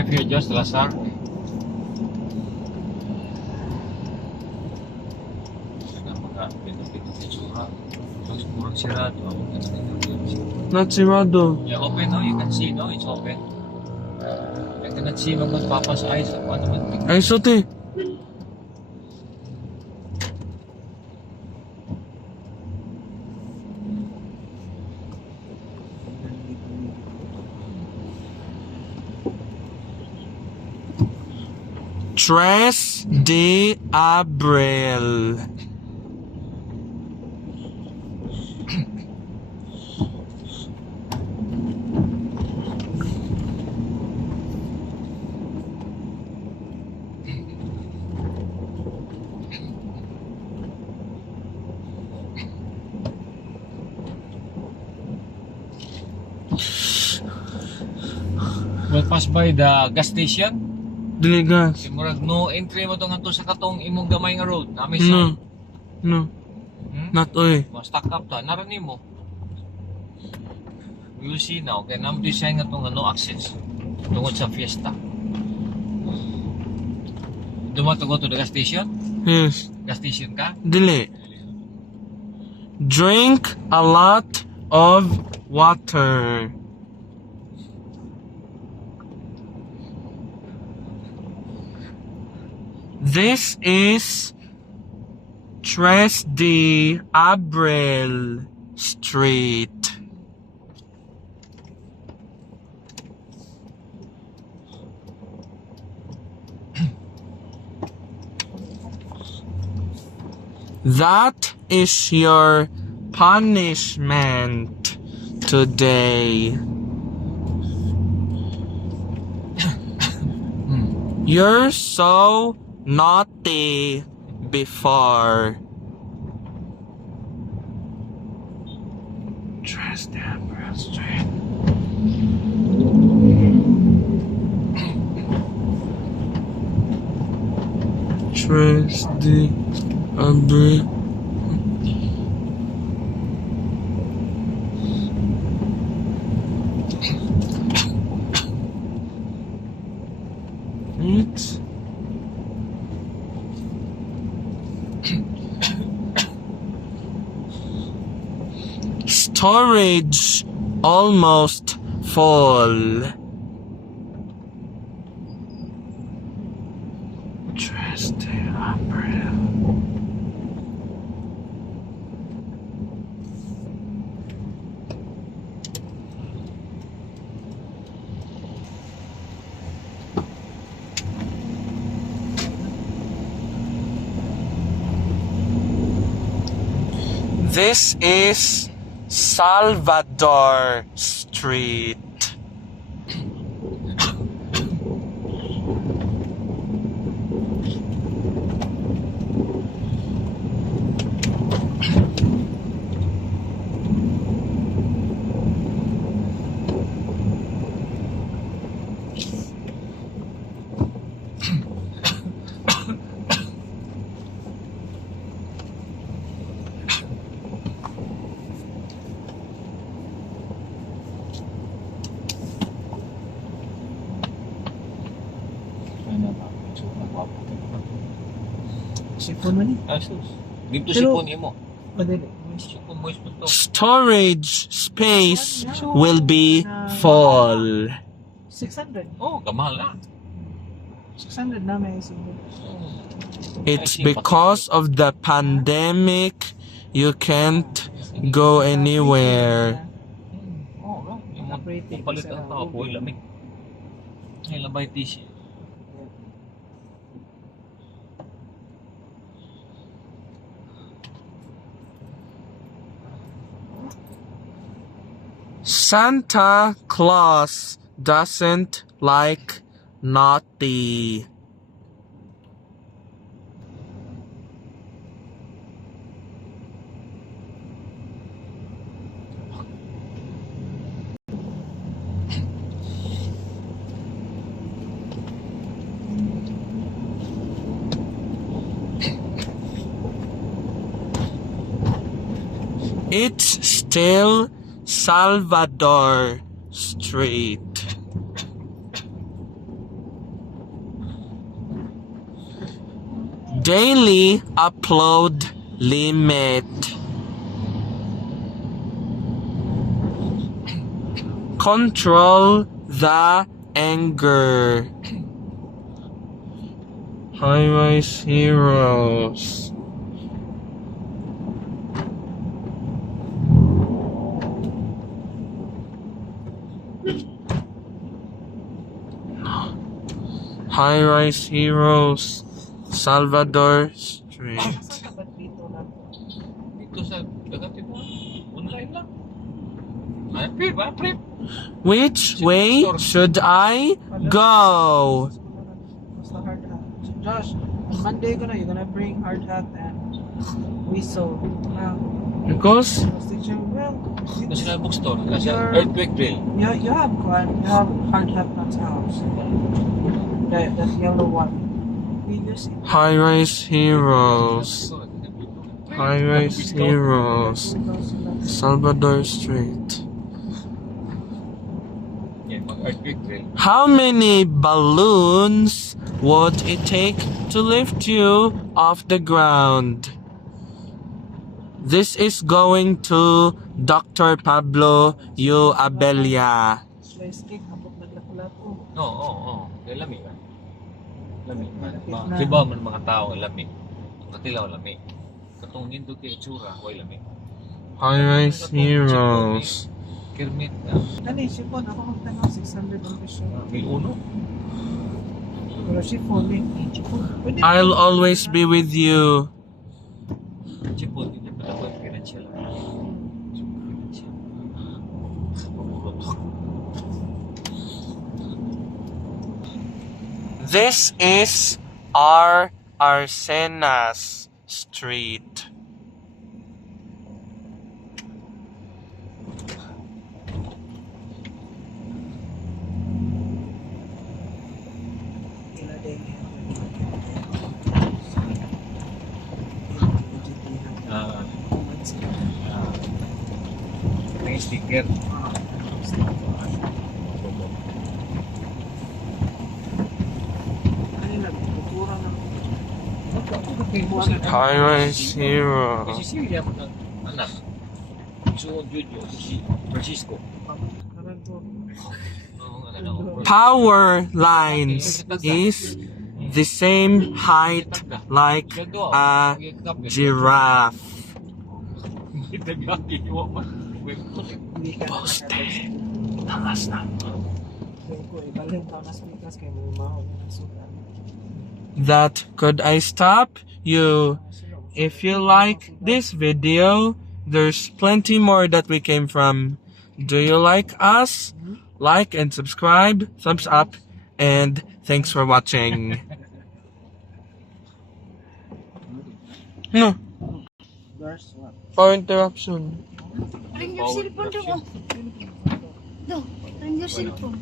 nephew Diyos Lazar. Sila mga pinapito sa tsura. Tapos purang sirado. Not Sirado. Yeah, open, no? You can see, no? It's open. I cannot see naman Papa's eyes. Ano naman? Ay, sote. Tres de Abril. We'll pass by the gas station. Diligas. Murag no entry mo to nga to sa katong imong gamay nga road. Nami No. sign. No. Not oy. Stack up ta. Narani mo. We will see now. Kaya naman design nga itong no access. Tungod sa fiesta. Duma to go to the gas station? Yes. Gas station ka? Dili. Drink a lot of water. This is Tres de Abril Street. That is your punishment today. You're so naughty before. Tres de Abril Street. Tres de Abril. It's storage almost full. Tres de Abril. This is Salvador Street. Sipon man eh. Asus. Dito Pero- sipon mo. Madali. Sipon mo ispo to. Storage space will be full. 600. Oh, kamahal na. 600 na may sipon. It's because of the pandemic you can't go anywhere. Oh, yung Operating palit sa ang tao po, lamig. Ay, labay tissue. Santa Claus doesn't like naughty. It's still Salvador Street. Daily upload limit. Control the anger. High-rise heroes. High-rise heroes. Salvador Street. Saan ka ba dito lang? Dito sa Dagati mo. Online lang. Prep. Which way should I go? Basta hard hat. Josh, on Monday you're gonna bring hard hat and whistle. Because Tapos teacher, well, National Bookstore. Nasa Your- Earthquake Drill. you have hard hat at house. That yellow one. We use it. high-rise heroes. High-rise heroes. Salvador Street. Yeah, mag-Earthquake Drill. How many balloons would it take to lift you off the ground? This is going to Dr. Pablo U. Abella. Slice cake, abot naglakulat ko. Oo. Kaya lamig ah. Lamig man. Na. Diba man mga tao lamig. Katilaw lamig. Katong nindot kay itsura, way lamig. High-rise heroes. Kermit na. Kani, sipon, ako magtanong 600 ang presyo. 1,001. Pero sipon, pwede. I'll always be with you. Chipon, hindi pa dapat financial. This is our Arsenas Street. May sticker. High-rise hero. Si Celia mo ng anak. Suod Junior, si Francisco. Power lines is the same height like a giraffe. Poste. Talas na. That could I stop you? If you like this video, there's plenty more that we came from. Do you like us? Like and subscribe, thumbs up, and thanks for watching. No, for interruption. Ring your cellphone dong. No, ring your cellphone.